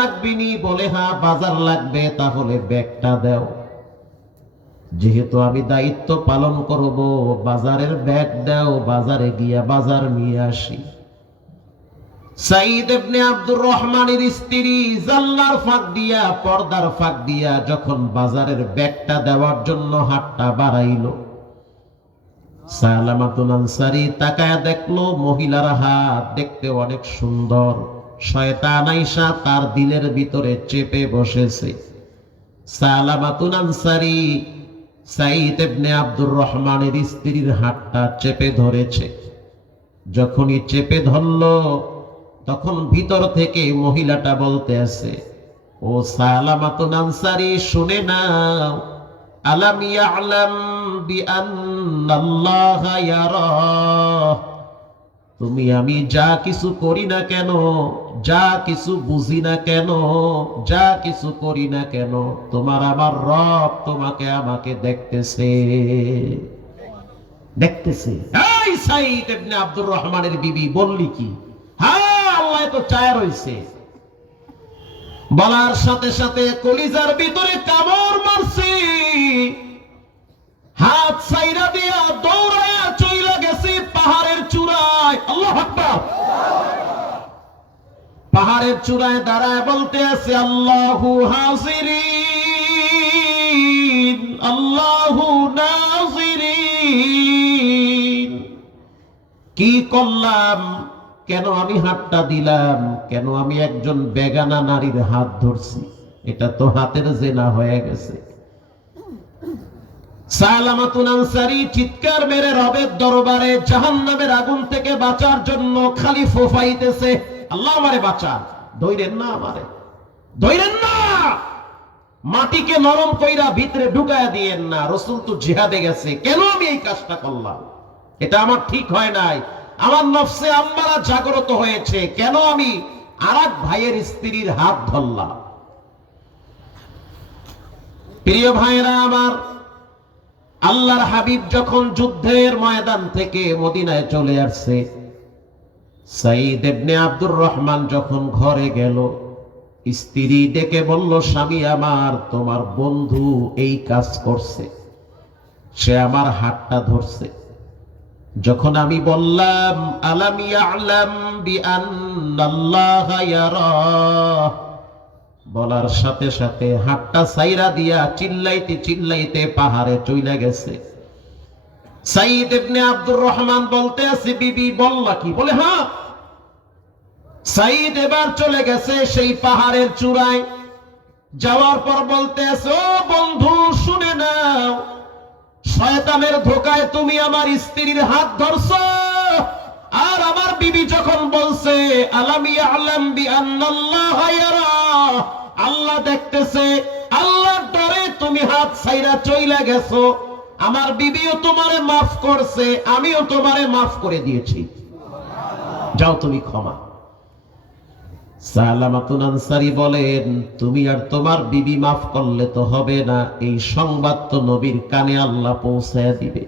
থাকবিনি বলে হ্যাঁ বাজার লাগবে, তাহলে ব্যাগটা দাও। যেহেতু আমি দায়িত্ব পালন করব, বাজারের ব্যাগ দাও, বাজারে গিয়া বাজার নিয়ে আসি। সাইদ ইবনে আব্দুর রহমানের স্ত্রী জাল্লার ফাঁক দিয়া, পর্দার ফাঁক দিয়া যখন বাজারের ব্যাগটা দেওয়ার জন্য হাতটা বাড়াইলো, সালামাতুল আনসারি তাকায়া দেখল, মহিলার হাত দেখতে অনেক সুন্দর। শয়তান আইসা তার দিলের ভিতরে চেপে বসেছে। সালামাতুল আনসারি সাইদ ইবনে আব্দুর রহমানের স্ত্রীর হাতটা চেপে ধরেছে। যখনই চেপে ধরলো, তখন ভিতর থেকে মহিলাটা বলতে আছে, ও সালামাতুল আনসারি, শুনে নাও। আলাম ইয়ালাম বিআন্নাল্লাহা ইয়ারাহ তুমি আমি যা কিছু করি না কেন, যা কিছু বুঝি না কেন, যা কিছু করি না কেন, তোমার আমার রব তোমাকে আমাকে দেখতেছে। দেখতেছে। এই সাইদ ইবনে আব্দুর রহমানের বিবি, বললি কি? হ্যাঁ আল্লাহ তো চায় রইছে বলার সাথে সাথে কলিজার ভিতরে কামড় মারছি। হাত সাইরা দিয়া দৌড়ায়া পাহাড়ের চূড়ায় দাঁড়ায় বলতে আছে, আল্লাহু হাজিরিন, আল্লাহু নাজিরিন। কি করলাম? কেন আমি হাতটা দিলাম? কেন আমি একজন বেগানা নারীর হাত ধরছি? এটা তো হাতের জেনা হয়ে গেছে। চিৎকার মেরে রবের দরবারে আগুন থেকে বাঁচার জন্য খালি ফোফাইতেছে। আল্লাহ আমারে দইরেন না আমারে। দইরেন না! মাটিকে নরম কইরা ভিতরে ঢুকায়া দিয়েন না। রসুল তো জিহাদে গেছে। কেন আমি এই কাজটা করলাম? এটা আমার ঠিক হয় নাই। আমার নফসে আম্মারা জাগ্রত হয়েছে। কেন আমি আর ভাইয়ের স্ত্রীর হাত ধরলাম? প্রিয় ভাইরা আমার আল্লাহর হাবিব যখন যুদ্ধের ময়দান থেকে মদিনায় চলে আসছে সাইদ ইবনে আব্দুর রহমান যখন ঘরে গেল, স্ত্রী ডেকে বলল, স্বামী আমার, তোমার বন্ধু এই কাজ করছে, সে আমার হাতটা ধরছে। যখন আমি বললাম আলামিয়া আলাম ইয়ালাম বিআন্নাল্লাহা ইয়ারাহ? বলার সাথে সাথে হাতটা সাইরা দিয়া চিল্লাইতে চিল্লাইতে পাহাড়ে চইলা গেছে। সাইদ ইবনে আব্দুর রহমান বলতে আছে, বিবি কি? বলে হ্যাঁ সাইদ এবার চলে গেছে সেই পাহাড়ের চূড়ায়। যাওয়ার পর বলতে আছে, ও বন্ধু, শুনে নাও, শয়তানের ধোকায় তুমি আমার স্ত্রীর হাত ধরছো, আর আমার বিবি যখন বলছে, আলামি আলাম বি আল্লাহ দেখতেছে, আল্লাহর ডরে তুমি হাত ছাইরা চইলা গেছো। আমার বিবিও তোমারে মাফ করছে, আমিও তোমারে মাফ করে দিয়েছি। যাও তুমি ক্ষমা। সালামাতুন আনসারি বলেন, তুমি আর তোমার বিবি মাফ করলে তো হবে না। এই সংবাদ তো নবীর কানে আল্লাহ পৌঁছায় দিবে।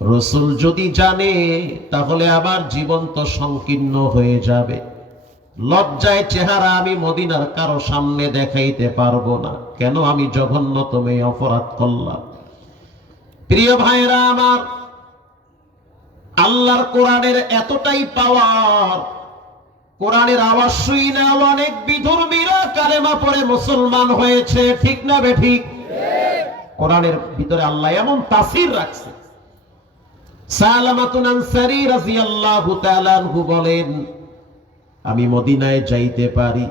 রসুল যদি জানে, তাহলে আমার জীবন তো সংকীর্ণ হয়ে যাবে। লজ্জায় চেহারা আমি মদিনার কারও সামনে দেখাইতে পারব না। কেন আমি জঘন্যতম এই অপরাধ করলাম? প্রিয় ভাইরা আমার, আল্লাহর কোরআনের এতটাই পাওয়ার, কোরআনের আওয়াজ শুই না, অনেক বিধর্মীরা কালেমা পড়ে মুসলমান হয়েছে। ঠিক না বে ঠিক? কোরআনের ভিতরে আল্লাহ এমন তাসির রাখছে। বলেন, আমি মদিনায় যাইতে পারি,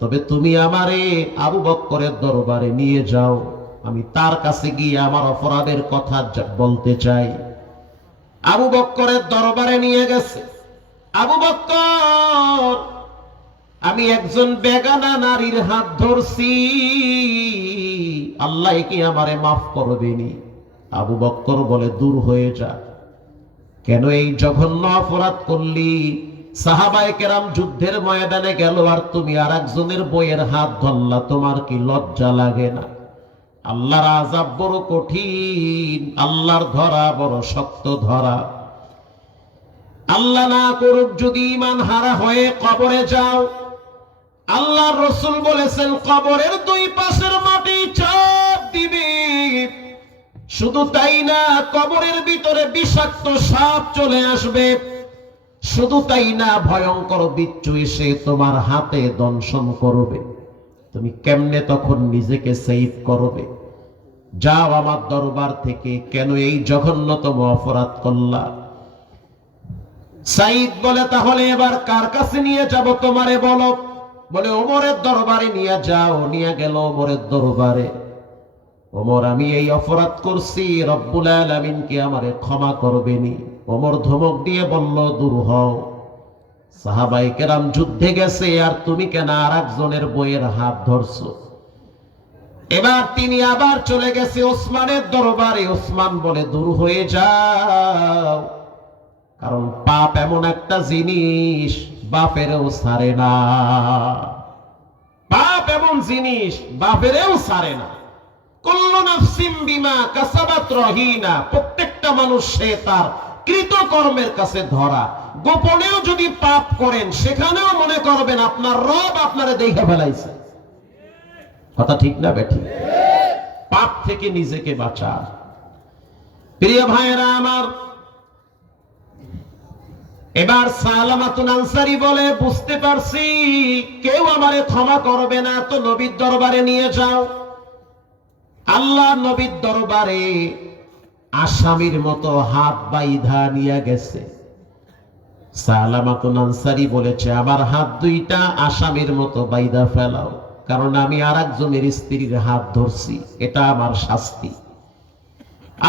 তবে তুমি আমারে আবু বক্করের দরবারে নিয়ে যাও। আমি তার কাছে গিয়ে আমার অপরাধের কথা বলতে চাই। আবু বক্করের দরবারে নিয়ে গেছে। আবু বক্কর, আমি একজন বেগানা নারীর হাত ধরছি। আল্লাহ কি আমারে মাফ করবেনি? আবু বক্কর বলে, দূর হয়ে যা। কেন এই জঘন্য অপরাধ করলি? সাহাবায়ে কেরাম যুদ্ধের ময়দানে গেল, আর তুমি আর একজনের বইয়ের হাত ধরলা, তোমার কি লজ্জা লাগে না? আল্লাহর আজাব বড় কঠিন, আল্লাহর ধরা বড় শক্ত ধরা। আল্লাহ না করুক যদি ইমান হারা হয়ে কবরে যাও। আল্লাহ রসুল বলেছেন, কবরের দুই পাশের মাটি চাপ দিবে। শুধু তাই না, কবরের ভিতরে বিষাক্ত সাপ চলে আসবে। শুধু তাই না, ভয়ঙ্কর বিচ্ছু এসে তোমার হাতে দংশন করবে। তুমি কেমনে তখন নিজেকে সেভ করবে? যাও আমার দরবার থেকে, কেন এই জঘন্যতম অপরাধ করলা? সাইদ বলে, তাহলে এবার কার কাছে নিয়ে যাব তোমারে বলো? বলে, ওমরের দরবারে নিয়ে যাও। নিয়ে গেল ওমরের দরবারে। ওমর, আমি এই অপরাধ করছি, রব্বুল আলামিনকে আমারে ক্ষমা করবেনি ওমর ধমক দিয়ে বলল, দূর হও। সাহাবাই কেরাম যুদ্ধে গেছে, আর তুমি কেন আর একজনের বইয়ের হাত ধরছো? এবার তিনি আবার চলে গেছে ওসমানের দরবারে। ওসমান বলে, দূর হয়ে যাও। কারণ পাপ এমন একটা জিনিস, বাপেরও সারে না। পাপ এমন জিনিস, বাপেরও সারে না। প্রত্যেকটা মানুষ সে তার কৃতকর্মের কাছে ধরা। গোপনেও যদি পাপ করেন, সেখানেও মনে করবেন আপনার রব আপনারে দেখে ফেলাইছে। কথা ঠিক না বেঠি? পাপ থেকে নিজেকে বাঁচা প্রিয় ভাইয়েরা আমার, এবার সালামাতুন আনসারি বলে, বুঝতে পারছি, কেউ আমারে ক্ষমা করবে না, তো নবীর দরবারে নিয়ে যাও। আল্লাহ নবীর দরবারে আসামির মতো হাত বাইধা নিয়ে গেছে। সালামাতুন আনসারি বলেছে, আমার হাত দুইটা আসামির মতো ফেলাও, কারণ আমি আর একজনের স্ত্রীর হাত ধরছি, এটা আমার শাস্তি।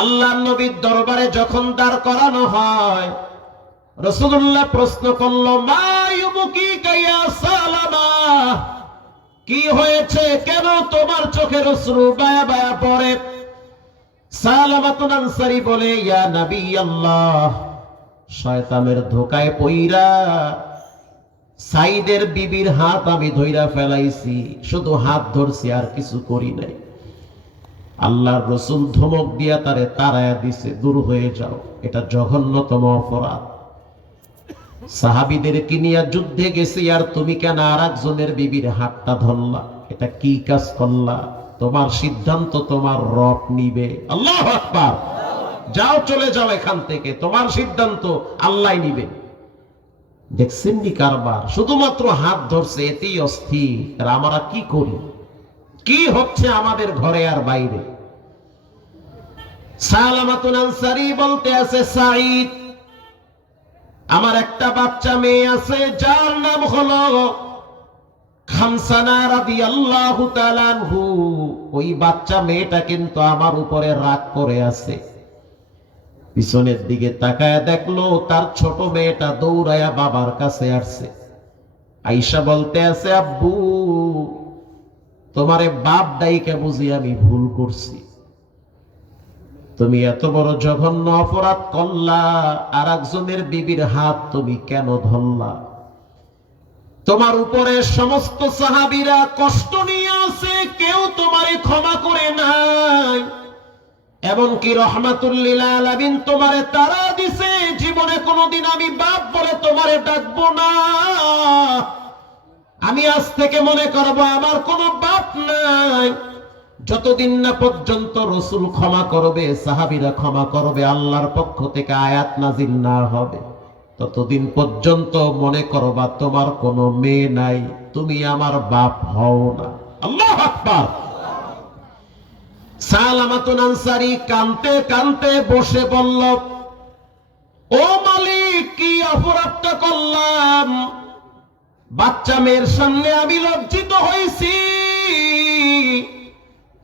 আল্লাহ নবীর দরবারে যখন দাঁড় করানো হয় রসুল্লাহ প্রশ্ন করল কাইয়া সালামা? কি হয়েছে? কেন তোমার চোখের অশ্রু বায়া বায়া পড়ে? সালামাতুন আনসারি বলে, ইয়া নবী আল্লাহ শয়তানের ধোকায় পইরা সাইদের বিবির হাত আমি ধইরা ফেলাইছি। শুধু হাত ধরছি, আর কিছু করি নাই। আল্লাহর রসুল ধমক দিয়া তারে তারায়া দিছে, দূর হয়ে যাও, এটা জঘন্যতম অপরাধ। সাহাবিদেরকে নিয়ে যুদ্ধে গেছি, আর তুমি কেন আর একজনের বিবির হাতটা ধরলা? এটা কি কাজ করলা? তোমার সিদ্ধান্ত তোমার রব নিবে। আল্লাহ আকবার। যাও, চলে যাও এখান থেকে। তোমার সিদ্ধান্ত আল্লাহ নিবে। কারবার? শুধুমাত্র হাত ধরছে, এতেই অস্থির। আমরা কি করি? কি হচ্ছে আমাদের ঘরে আর বাইরে? আনসারি বলতে আছে, সাঈদ আমার একটা বাচ্চা মেয়ে আছে, যার নাম হলো খামসানা ওই বাচ্চা মেয়েটা কিন্তু আমার উপরে রাগ করে আছে। পিছনের দিকে তাকায় দেখল, তার ছোট মেয়েটা দৌড়ায়া বাবার কাছে আসছে। আইসা বলতে আছে, আব্বু, তোমারে বাপ দায়ীকে বুঝি আমি ভুল করছি। তুমি এত বড় জঘন্য অপরাধ করলা আর একজনের বিবির হাত তুমি কেন ধরলা? তোমার উপরে সমস্ত সাহাবিরা কষ্ট নিয়ে আছে, কেউ তোমারে ক্ষমা করে নাই। এমনকি রহমাতুল্লিল আলামিন তোমারে তারা দিছে, জীবনে কোনোদিন আমি বাপ বলে তোমারে ডাকবো না। আমি আজ থেকে মনে করব আমার কোনো বাপ নাই। যতদিন না পর্যন্ত রসুল ক্ষমা করবে, সাহাবিরা ক্ষমা করবে, আল্লাহর পক্ষ থেকে আয়াত নাজিল না হবে, ততদিন পর্যন্ত মনে করবা তোমার কোনো মেয়ে নাই, তুমি আমার বাপ হও না। আল্লাহ আকবার! সালামাতুন আনসারি কানতে কানতে বসে বলল, ও মালিক, কি অপরাধটা করলাম? বাচ্চা মেয়ের সামনে আমি লজ্জিত হয়েছি।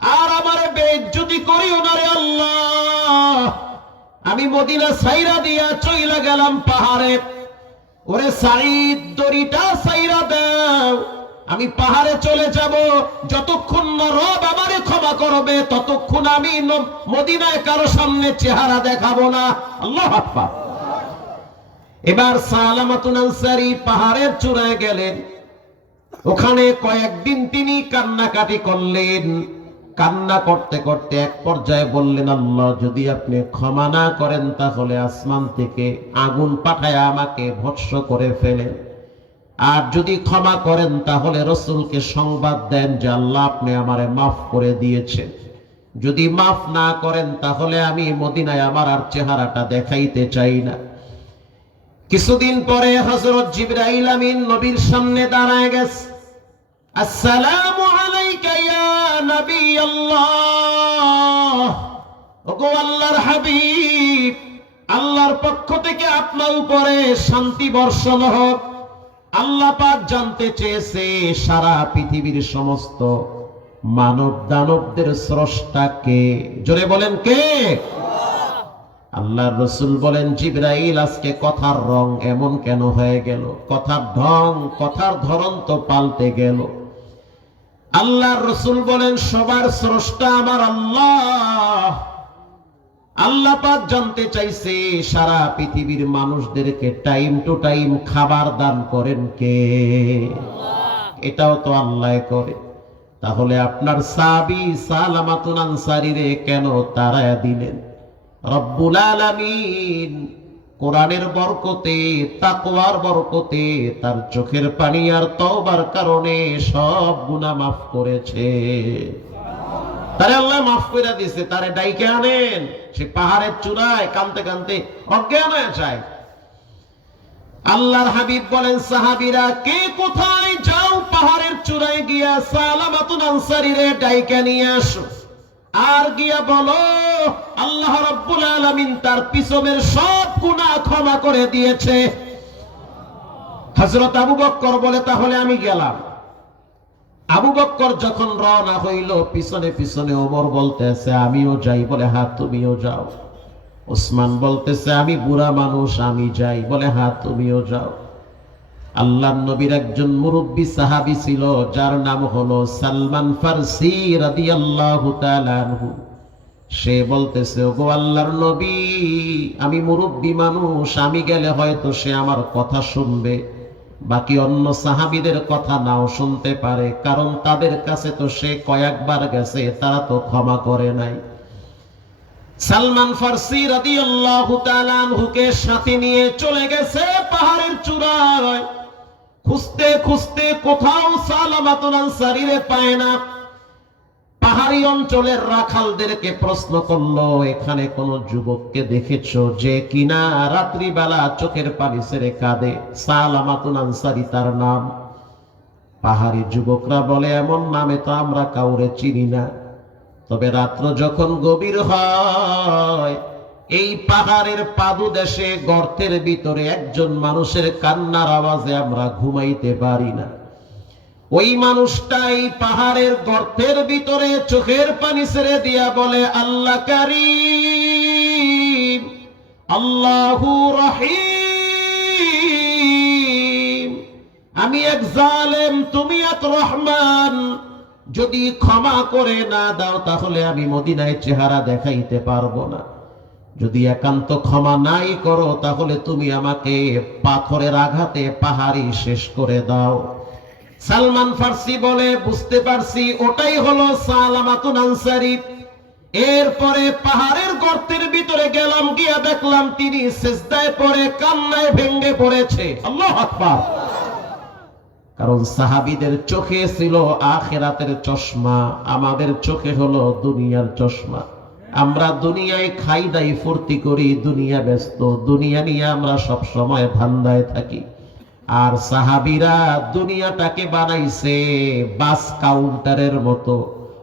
আর আমারে বেজ্জতি করিও না রে আল্লাহ। আমি মদিনা সাইরা দিয়া চইলা গেলাম পাহাড়ে। ওরে সাইদ দড়িটা সাইরা দাও। আমি পাহাড়ে চলে যাব, যতক্ষণ না রব আমারে ক্ষমা করবে, ততক্ষণ আমি মদিনায় কারও সামনে চেহারা দেখাবো না। আল্লাহ আকবার। এবার সালামাতুন আনসারি পাহাড়ের চূড়ায় গেলেন। ওখানে কয়েকদিন তিনি কান্নাকাটি করলেন। কান্না করতে করতে এক পর্যায়ে বললেন, আল্লাহ, যদি আপনি ক্ষমা না করেন, তাহলে আসমান থেকে আগুন পাঠায় আমাকে ভৎস করে ফেলেন। আর যদি ক্ষমা করেন, তাহলে রসুলকে সংবাদ দেন যে আল্লাহ আপনি আমারে মাফ করে দিয়েছেন। যদি মাফ না করেন, তাহলে আমি মদিনায় আমার আর চেহারাটা দেখাইতে চাই না। কিছুদিন পরে হজরত জিবরাইল আমিন নবীর সামনে দাঁড়ায় গেছে। আসসালামু আলাইকা ইয়া আল্লাহর হাবিব, আল্লাহর পক্ষ থেকে আপনার উপরে শান্তি বর্ষণ হোক। আল্লাহ পাক জানতে চেয়েছে সারা পৃথিবীর সমস্ত মানব দানবদের স্রষ্টা কে? জোরে বলেন কে? আল্লাহর রসুল বলেন, জিব্রাইল, আজকে কথার রং এমন কেন হয়ে গেল? কথার ঢং, কথার ধরন তো পাল্টে গেল। আল্লাহর রসুল বলেন, সবার স্রষ্টা আমার আল্লাহ। আল্লাহ পাক জানতে চাইছে, সারা পৃথিবীর মানুষদেরকে টাইম টু টাইম খাবার দান করেন কে? এটাও তো আল্লাহ করে। তাহলে আপনার সাবি সালামাতুন আনসারিরে কেন তারায়া দিলেন? রব্বুল আলামিন কোরআনের বরকতে, তাকওয়ার বরকতে, তার চোখের পানি আর তওবার কারণে সব গুনাহ মাফ করেছে। তারে আল্লাহ মাফ করে দিছে তারে ডাইকে আনেন। সে পাহাড়ের চূড়ায় কানতে কানতে অজ্ঞান হয়ে যায়। আল্লাহর হাবিব বলেন, সাহাবীরা, কে কোথায় যাও পাহাড়ের চূড়ায় গিয়া সালামাতুন আনসারীরে ডাইকে নিয়ে আসো? আর গিয়া বলো, আল্লাহ রাব্বুল আলামিন তার পিছনের সব গুনাহ ক্ষমা করে দিয়েছে। হযরত আবু বক্কর বলে, তাহলে আমি গেলাম। আবু বক্কর যখন রওনা হইল, পিছনে পিছনে ওমর বলতেছে, আমিও যাই। বলে হ্যাঁ তুমিও যাও। ওসমান বলতেছে, আমি বুড়া মানুষ, আমি যাই। বলে হ্যাঁ তুমিও যাও। আল্লাহ নবীর একজন মুরব্বী সাহাবী ছিল, যার নাম হলো সালমান ফারসি রাদি তাআলা আনহু। সে বলতেছে, ওগো আল্লাহর নবী, আমি মুরব্বী মানুষ, আমি গেলে হয়তো সে আমার কথা শুনবে। বাকি অন্য সাহাবিদের কথা নাও শুনতে পারে, কারণ তাদের কাছে তো সে কয়েকবার গেছে, তারা তো ক্ষমা করে নাই। সালমান ফারসি রাদিয়াল্লাহু তাআলা আনহুকে সাথে নিয়ে চলে গেছে পাহাড়ের চূড়ায়। খুঁজতে খুঁজতে কোথাও সালামাতুল আনসারীরে পায় না। পাহাড়ি অঞ্চলের রাখালদেরকে প্রশ্ন করল, এখানে কোন যুবককে দেখেছ যে কিনা রাত্রিবেলা চোখের পানি ছেড়ে কাঁদে? সালামাতুল আনসারী তার নাম। পাহাড়ি যুবকরা বলে, এমন নামে তো আমরা কাউরে চিনি না। তবে রাত্র যখন গভীর হয় এই পাহাড়ের পাদুদেশে গর্তের ভিতরে একজন মানুষের কান্নার আওয়াজে আমরা ঘুমাইতে পারি না। ওই মানুষটা এই পাহাড়ের গর্তের ভিতরে চোখের পানি ছেড়ে দিয়া বলে, আল্লাহ আল্লাহু রহিম, আমি এক জালেম, তুমি এক রহমান। যদি ক্ষমা করে না দাও, তাহলে আমি মদিনায় চেহারা দেখাইতে পারব না। যদি একান্ত ক্ষমা নাই করো, তাহলে তুমি আমাকে পাথরের আঘাতে পাহাড়ি শেষ করে দাও। সালমান ফার্সি বলে, বুঝতে পারছি, ওটাই হলো সালামাতুন আনসারি। এরপরে পাহাড়ের গর্তের ভিতরে গেলাম, গিয়া দেখলাম তিনি সেজদায় পড়ে, কান্নায় ভেঙ্গে পড়েছে। আল্লাহ আকবার! কারণ সাহাবিদের চোখে ছিল আখেরাতের চশমা, আমাদের চোখে হলো দুনিয়ার চশমা। আমরা দুনিয়ায় খাই দাই ফুর্তি করি, দুনিয়া ব্যস্ত, দুনিয়া নিয়ে আমরা সব সময় ধান্দায় থাকি। আর সাহাবিরা দুনিয়াটাকে বানাইছে বাস কাউন্টারের মতো।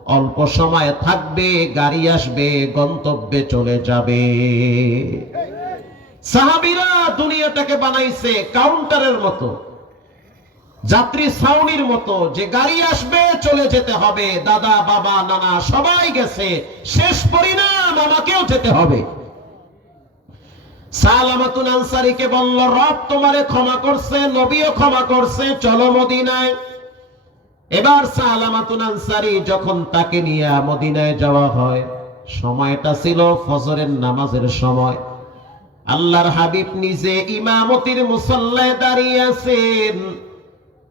অল্প সময় থাকবে, গাড়ি আসবে, গন্তব্যে চলে যাবে। সাহাবিরা দুনিয়াটাকে বানাইছে কাউন্টারের মতো। যাত্রী ছাউনির মতো, যে গাড়ি আসবে, চলে যেতে হবে। দাদা, বাবা, নানা, সবাই গেছে। শেষ পরিণাম আমাকেও যেতে হবে। আনসারীকে বলল, রব তোমারে ক্ষমা করছে, নবীও ক্ষমা করছে, চলো মদিনায়। এবার আনসারী যখন তাকে নিয়ে মদিনায় যাওয়া হয়, সময়টা ছিল ফজরের নামাজের সময়। আল্লাহর হাবিব নিজে ইমামতির মুসল্লায় দাঁড়িয়ে আছেন।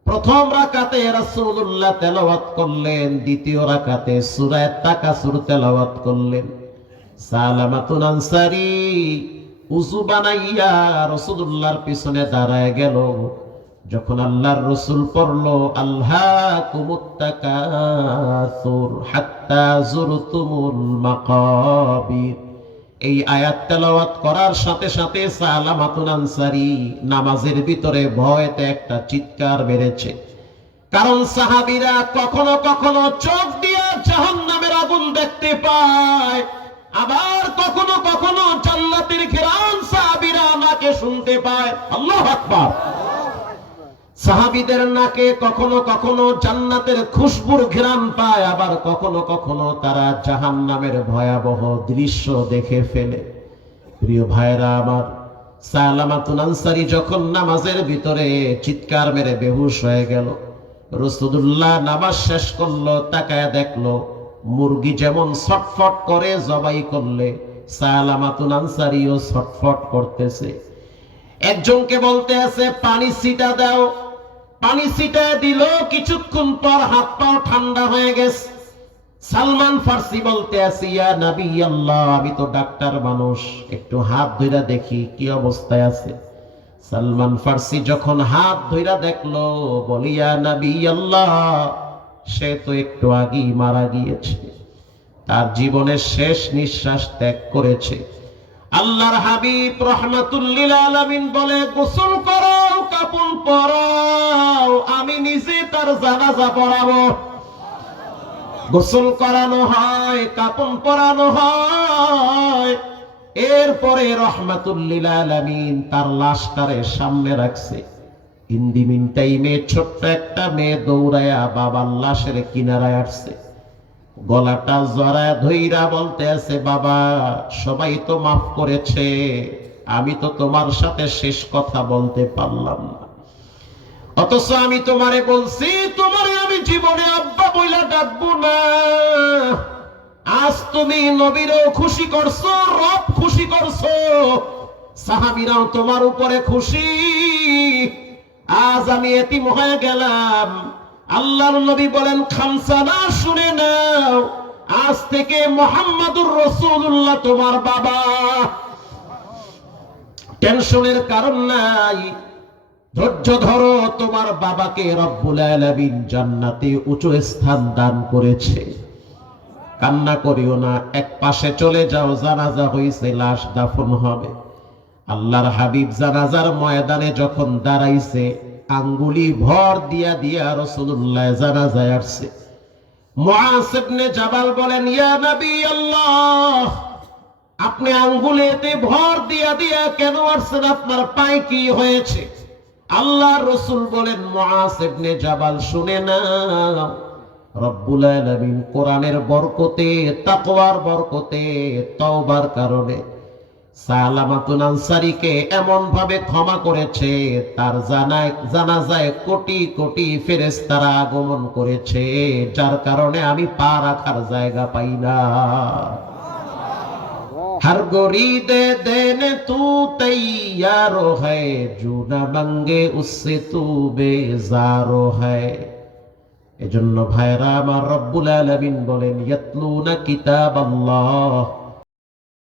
প্রথম রাকাতে রাসূলুল্লাহ তেলাওয়াত করলেন, দ্বিতীয় রাকাতে সূরা তাকাসুর তেলাওয়াত করলেন। সালামাতুন আনসারী উজু বানাইয়া রাসূলুল্লাহর পিছনে দাঁড়ায় গেল। যখন আল্লাহর রসুল পড়ল আল্লাহ কুমুত্তাকাসুর হাত্তা জুরতুমুল মাকাবির। এই আয়াত তেলাওয়াত করার সাথে সাথে সালামাতুন আনসারি, নামাজের ভিতরে ভয়তে একটা চিৎকার বেড়েছে। কারণ সাহাবিরা কখনো কখনো চোখ দিয়ে জাহান্নামের আগুন দেখতে পায়। আবার কখনো কখনো জান্নাতের ঘেরান সাহাবিরা নাকে শুনতে পায়। আল্লাহ আকবার। সাহাবিদের নাকে কখনো কখনো জান্নাতের খুশবুর ঘ্রাণ পায়, আবার কখনো কখনো তারা জাহান নামের ভয়াবহ দৃশ্য দেখে ফেলে। প্রিয় ভাইরা আমার, সালামাতুন আনসারি যখন নামাজের ভিতরে চিৎকার মেরে বেহুশ হয়ে গেল, রসুদুল্লাহ নামাজ শেষ করল, তাকায় দেখল, মুরগি যেমন ছটফট করে জবাই করলে, সালামাতুন আনসারিও ছটফট করতেছে। একজনকে বলতে আছে, পানি সিটা দাও। পানি সিটা দিল, কিছুক্ষণ পর হাত পাও ঠান্ডা হয়ে গেছে। সালমান ফার্সি বলতে আছি, ইয়া নবী আল্লাহ, আমি তো ডাক্তার মানুষ। একটু হাত ধইরা দেখি, কি অবস্থায় আছে? সালমান ফার্সি যখন হাত ধইরা দেখল বলিয়া নবী আল্লাহ, সে তো একটু আগেই মারা গিয়েছে। তার জীবনের শেষ নিঃশ্বাস ত্যাগ করেছে। আল্লাহর হাবিব রহমাতুল্লিল আলামিন বলে, গোসল করো কাপড় পরাও, আমি নিজে তার জানাজা পড়াবো। গোসল করানো হয় কাপন পরানো হয়। এরপরে রহমাতুল্লিল তার লাশটারে সামনে রাখছে। ইন্দিমিন টাইমে ছোট্ট একটা মেয়ে দৌড়ায়া বাবার লাশের কিনারায় আসছে। গলাটা জড়ায় ধইরা বলতে আছে বাবা, সবাই তো মাফ করেছে। আমি তো তোমার সাথে শেষ কথা বলতে পারলাম না। অথচ আমি তোমারে বলছি, তোমারে আমি জীবনে আব্বা বইলা ডাকবো না। আজ তুমি নবীরও খুশি করছ, রব খুশি করছ। সাহাবিরাও তোমার উপরে খুশি। আজ আমি এতিম হয়ে গেলাম। আল্লাহর নবী বলেন খামসানা শুনে নাও, আজ থেকে মোহাম্মদুর রসুল্লাহ তোমার বাবা। টেনশনের কারণ নাই। ধৈর্য ধরো, তোমার বাবাকে রব্বুল আলামিন জান্নাতে উঁচু স্থান দান করেছে। কান্না করিও না, এক পাশে চলে যাও, জানাজা হইছে, লাশ দাফন হবে। আল্লাহর হাবিব জানাজার ময়দানে যখন দাঁড়াইছে, আঙ্গুলি ভর দিয়া দিয়া রসুল্লাহ জানাজায় আসছে। মুআজ ইবনে জাবাল বলেন, ইয়া নবী আল্লাহ আপনি আঙ্গুলেতে ভর দিয়া দিয়া কেন আসছেন? আপনার পায়ে কি হয়েছে? আল্লাহ রসুল বলেন, মুআজ ইবনে জাবাল, শুনে না রব্বুল আলামিন কোরআনের বরকতে, তাকওয়ার বরকতে, তওবার কারণে সালামাতুন আনসারীকে এমন ভাবে ক্ষমা করেছে, তার জানায় জানা যায় কোটি কোটি ফেরেশতারা আগমন করেছে, যার কারণে আমি পা রাখার জায়গা পাই না। हर गोरी दे देने तू तैयारो है जो न मंगे उससे तू बेजारो है এজন্য ভাইরা আমার রব্বুল আলামিন বলেন ইয়াতলুনা কিতাব আল্লাহ